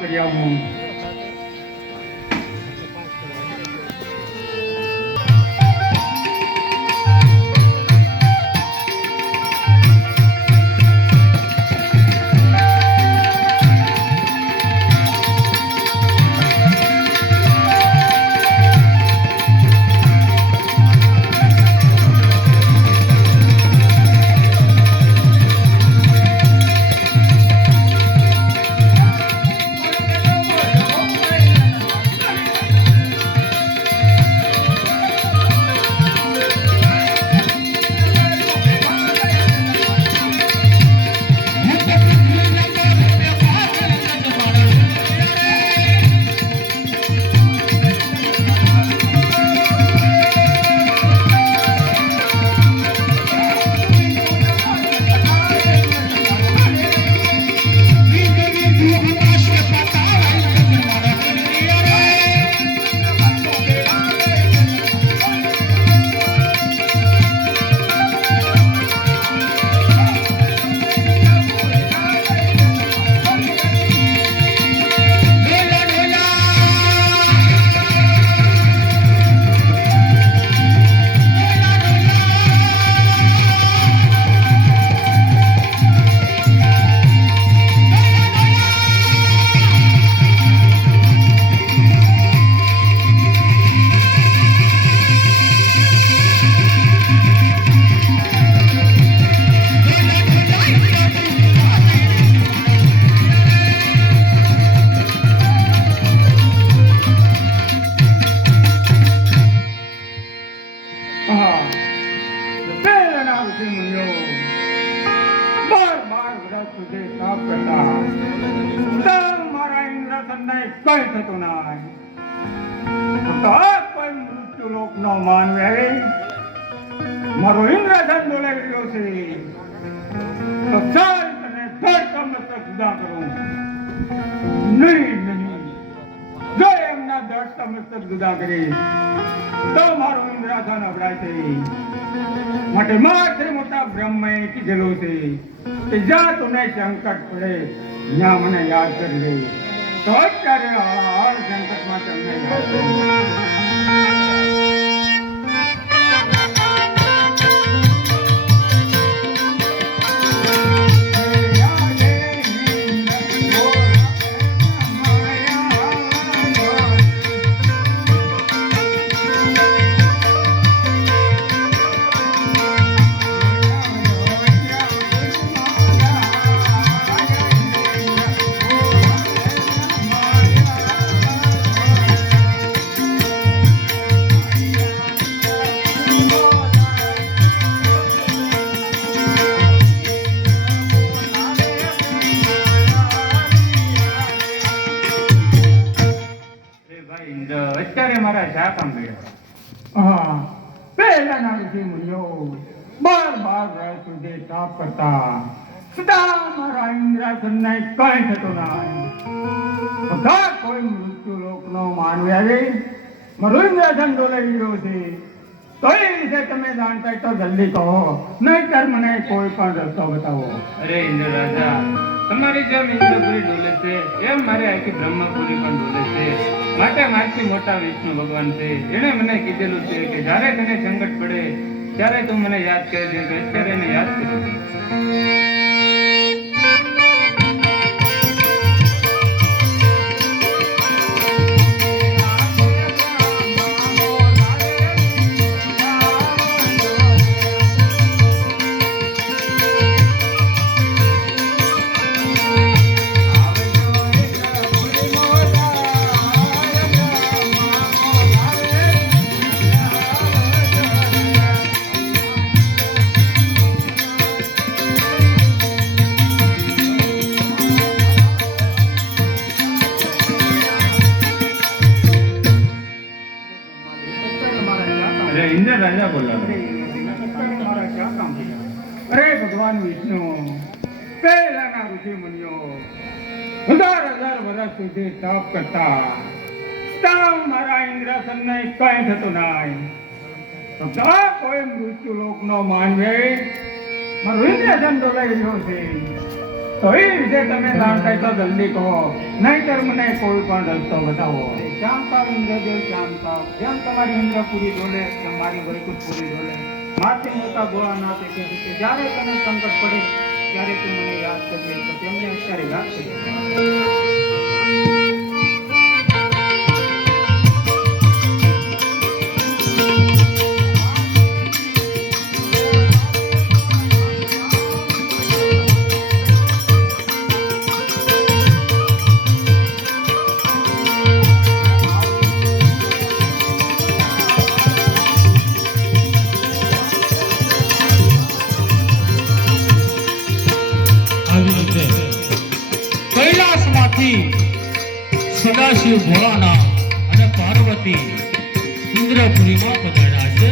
કરી આવું. મારો ઇન્દ્રધન બોલાવી રહ્યો છે તો ચાલ તને ધડ મસ્તક જુદા કરું. નહીં જો એમના ધડ મસ્તક જુદા કરી તો મારો ઇન્દ્રધન અબડાય છે. માટે માથે મોટા બ્રહ્મએ કીધેલું છે કે જ્યાં તમને સંકટ પડે ત્યાં મને યાદ કરજે. તો અત્યારે હાલ સંકટમાં તમને યાદ કરજે. અત્યારે મારા શા કામ ગયા? પહેલાના ઋષિ મુનિઓ 12 વર્ષ સુધી તપ કરતા સદા મારા ઇન્દ્રાસનને કઈ થતો નહીં. બધા કોઈ મૃત્યુ લોકનો માનવી આવે મારું ઇન્દ્રાસન ડોલાઈ રહ્યો છે તો એ વિશે તમે જાણતા તો જલ્દી કહો, નહીંતર મને કોઈ પણ રસ્તો બતાવો. અરે ઇન્દ્ર રાજા, તમારી જેમ ઇન્દ્રપુરી ડોલે છે એમ મારે આખી બ્રહ્મપુરી પણ ડોલે છે. માટે મારથી મોટા વિષ્ણુ ભગવાન છે, એણે મને કીધેલું છે કે જ્યારે તને સંકટ પડે ત્યારે તું મને યાદ કરજે. અત્યારે એને યાદ કરજે. ઇન્દ્ર રાજા બોલાવે. અરે ભગવાન વિષ્ણુ, પહેલાના ઋષિ મુનિઓ 1000 વર્ષ સુધી તપ કરતા મારા ઇન્દ્રાસનને કઈ થતું નહીં. કોઈ મૃત્યુ લોકનો માનવે મારું ઇન્દ્રાસન ડોલાઈ રહ્યો છે તો એ વિશે તમે જાણતા હોય તો જલ્દી કહો, નહીંતર મને કોઈ પણ રસ્તો બતાવો. શ્યામ થાવ ઇન્દ્રદેવ શ્યામ થાવ, જેમ તમારી ઇન્દ્રપુરી ડોલે તેમ મારી વૈકુંઠપુરી ડોલે. માથી મોટા ભોળાનાથ કહે છે કે જ્યારે તને સંકટ પડે ત્યારે તું મને યાદ કરજે. તો તેમને અત્યારે યાદ કરી. કૈલાસમાંથી સદાશિવ ભોળાનાથ અને પાર્વતી ઇન્દ્રપુરીમાં પધાર્યા છે.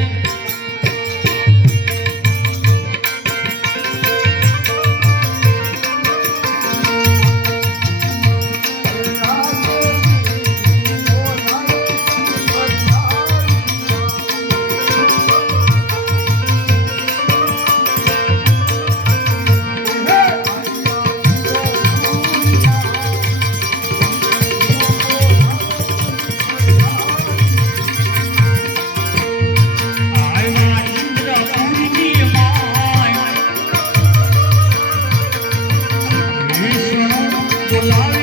બોલા